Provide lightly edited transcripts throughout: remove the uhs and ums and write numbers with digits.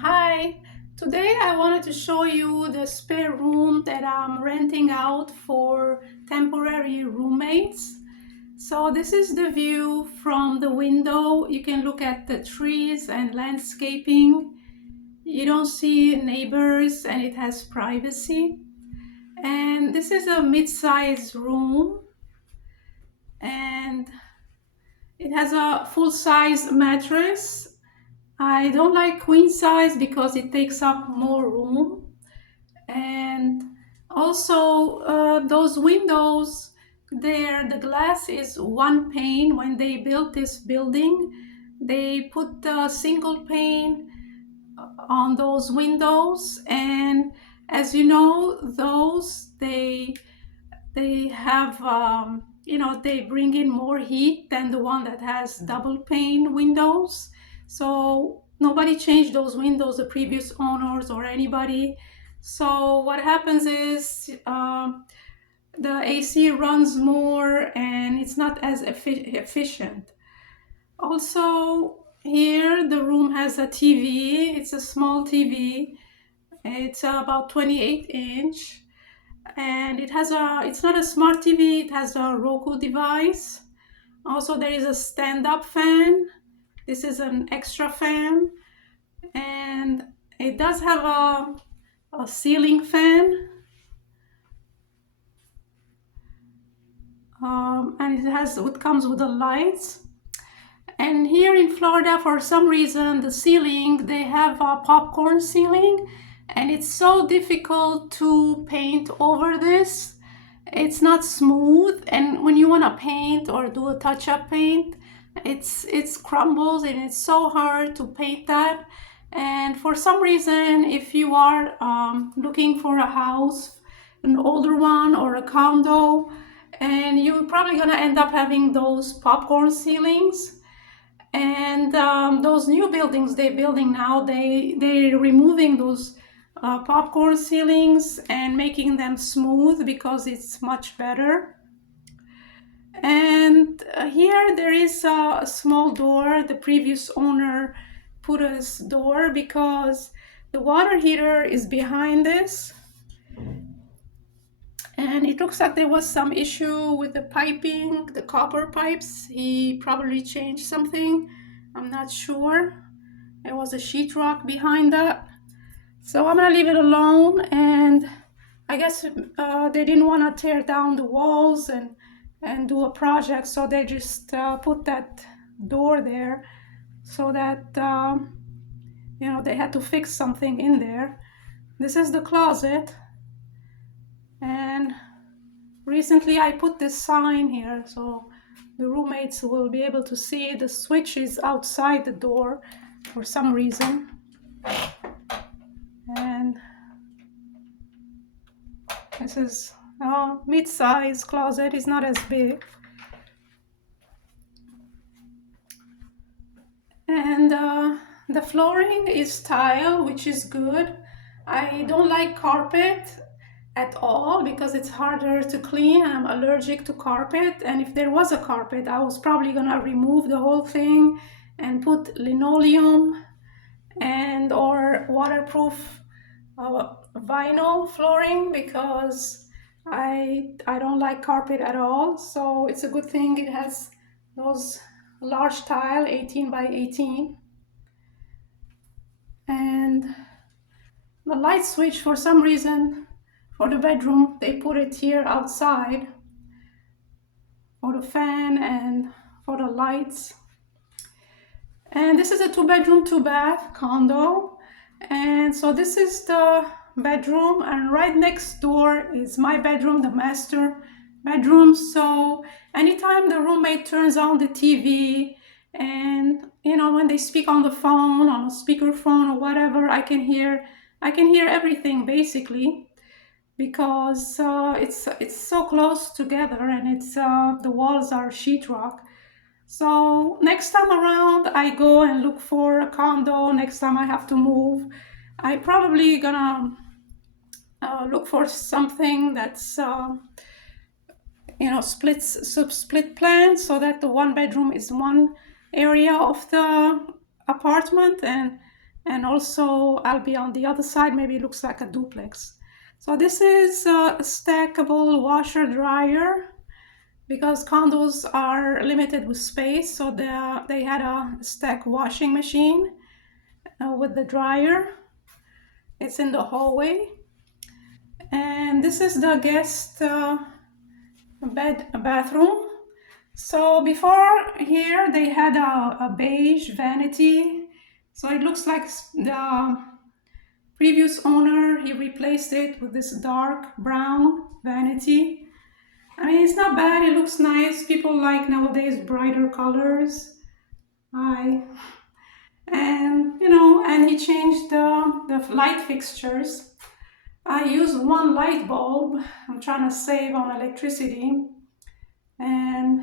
Hi, today I wanted to show you the spare room that I'm renting out for temporary roommates. So this is the view from the window. You can look at the trees and landscaping. You don't see neighbors and it has privacy. And this is a mid-sized room and it has a full-size mattress. I don't like queen size because it takes up more room. And also those windows there, the glass is one pane. When they built this building, they put a single pane on those windows, and as you know, those they have they bring in more heat than the one that has double pane windows. So nobody changed those windows, the previous owners or anybody. So what happens is the AC runs more and it's not as efficient. Also, here the room has a TV. It's a small TV. It's about 28 inch, and it's not a smart TV, it has a Roku device. Also, there is a stand-up fan. This is an extra fan, and it does have a ceiling fan, and it comes with the lights. And here in Florida, for some reason, the ceiling, they have a popcorn ceiling, and it's so difficult to paint over this. It's not smooth, and when you want to paint or do a touch-up paint, it's crumbles and it's so hard to paint that. And for some reason, if you are looking for a house, an older one or a condo, and you're probably gonna end up having those popcorn ceilings. And those new buildings they're building now, they're removing those popcorn ceilings and making them smooth because it's much better. And here there is a small door. The previous owner put a door because the water heater is behind this, and it looks like there was some issue with the piping, the copper pipes. He probably changed something. I'm not sure. There was a sheetrock behind that. So I'm gonna leave it alone, and I guess they didn't want to tear down the walls and do a project, so they just put that door there so that they had to fix something in there. This is the closet, and recently I put this sign here so the roommates will be able to see. The switch is outside the door for some reason. And this is a mid-size closet. It's not as big. And the flooring is tile, which is good. I don't like carpet at all because it's harder to clean. I'm allergic to carpet, and if there was a carpet, I was probably gonna remove the whole thing and put linoleum and or waterproof vinyl flooring because I don't like carpet at all. So it's a good thing it has those large tile, 18 by 18. And the light switch, for some reason, for the bedroom, they put it here outside for the fan and for the lights. And this is a 2 bedroom, 2 bath condo. And so this is the bedroom, and right next door is my bedroom, the master bedroom. So anytime the roommate turns on the TV, and when they speak on the phone, on a speakerphone or whatever, I can hear everything basically because it's so close together, and it's the walls are sheetrock. So next time around, I go and look for a condo. Next time I have to move, I probably gonna look for something that's split plan, so that the 1 bedroom is one area of the apartment, and And also I'll be on the other side, maybe it looks like a duplex. So this is a stackable washer dryer because condos are limited with space, so they had a stack washing machine with the dryer. It's in the hallway. And this is the guest bathroom. So before here they had a beige vanity. So it looks like the previous owner, he replaced it with this dark brown vanity. I mean, it's not bad, it looks nice. People like nowadays brighter colors. I and and he changed the light fixtures. I use one light bulb. I'm trying to save on electricity, and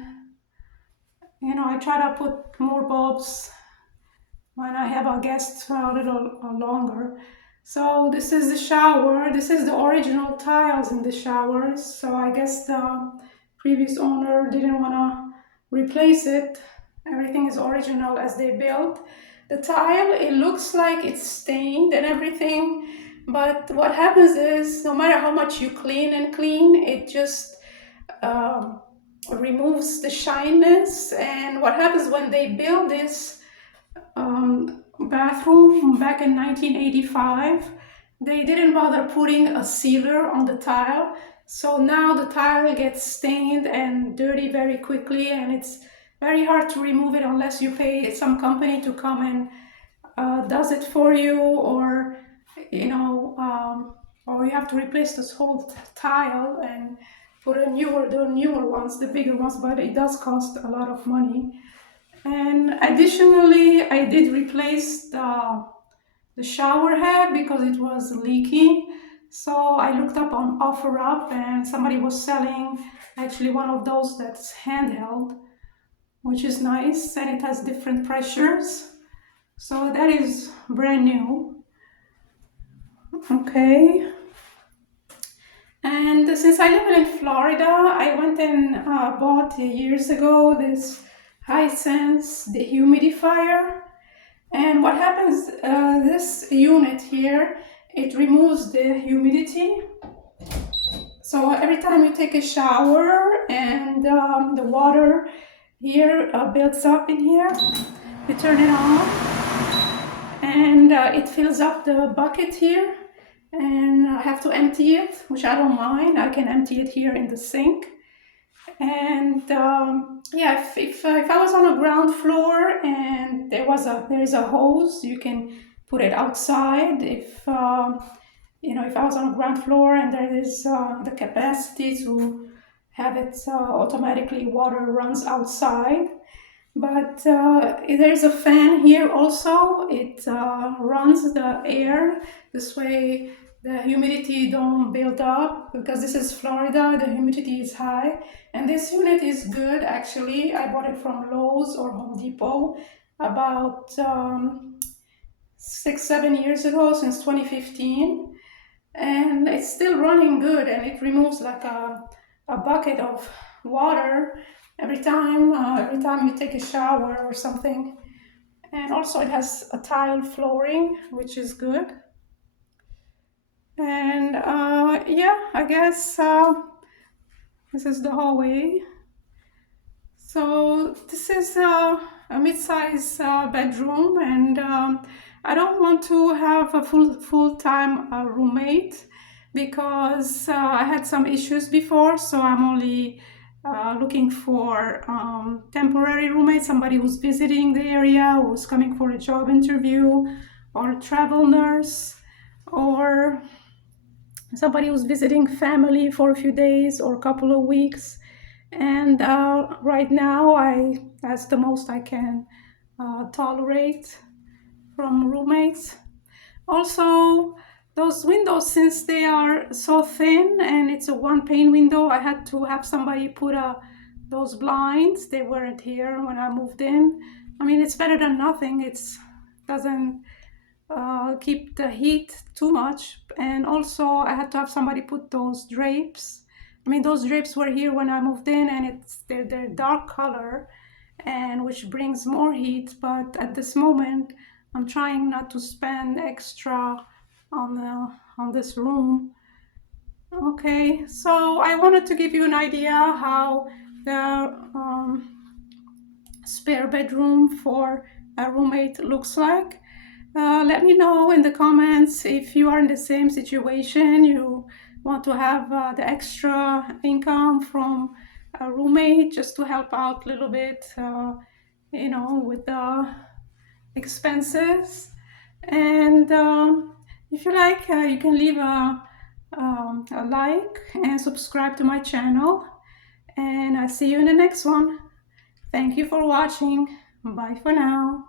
I try to put more bulbs when I have a guest a little longer. So this is the shower. This is the original tiles in the showers. So I guess the previous owner didn't want to replace it. Everything is original as they built. The tile, it looks like it's stained and everything, but what happens is no matter how much you clean and clean, it just um, removes the shininess. And what happens when they build this bathroom back in 1985, they didn't bother putting a sealer on the tile. So now the tile gets stained and dirty very quickly, and it's very hard to remove it unless you pay some company to come and does it for you, or or you have to replace this whole tile and put the newer ones, the bigger ones, but it does cost a lot of money. And additionally, I did replace the shower head because it was leaking. So I looked up on OfferUp, and somebody was selling actually one of those that's handheld, which is nice, and it has different pressures. So that is brand new. Okay. And since I live in Florida, I went and bought years ago this Hisense dehumidifier. And what happens, this unit here, it removes the humidity. So every time you take a shower and the water here builds up in here, you turn it on and it fills up the bucket here, and I have to empty it, which I don't mind. I can empty it here in the sink. And yeah, if I was on a ground floor and there is a hose, you can put it outside. If if I was on a ground floor and there is the capacity to have it automatically, water runs outside. But there's a fan here also. It runs the air. This way the humidity don't build up, because this is Florida, the humidity is high. And this unit is good actually. I bought it from Lowe's or Home Depot about 6-7 years ago, since 2015. And it's still running good, and it removes like a bucket of water every time you take a shower or something. And also it has a tile flooring, which is good. And yeah, I guess this is the hallway. So this is a mid-size bedroom, and I don't want to have a full-time roommate, because I had some issues before, so I'm only looking for temporary roommate, somebody who's visiting the area, who's coming for a job interview, or a travel nurse, or somebody who's visiting family for a few days or a couple of weeks. And right now, that's the most I can tolerate from roommates. Also, those windows, since they are so thin and it's a one pane window, I had to have somebody put those blinds. They weren't here when I moved in. I mean, it's better than nothing. It doesn't keep the heat too much. And also, I had to have somebody put those drapes. I mean, those drapes were here when I moved in, and they're dark color, and which brings more heat. But at this moment, I'm trying not to spend extra on this room. Okay, so I wanted to give you an idea how the spare bedroom for a roommate looks like. Let me know in the comments if you are in the same situation, you want to have the extra income from a roommate just to help out a little bit, with the expenses. And if you like, you can leave a like and subscribe to my channel. And I'll see you in the next one. Thank you for watching. Bye for now.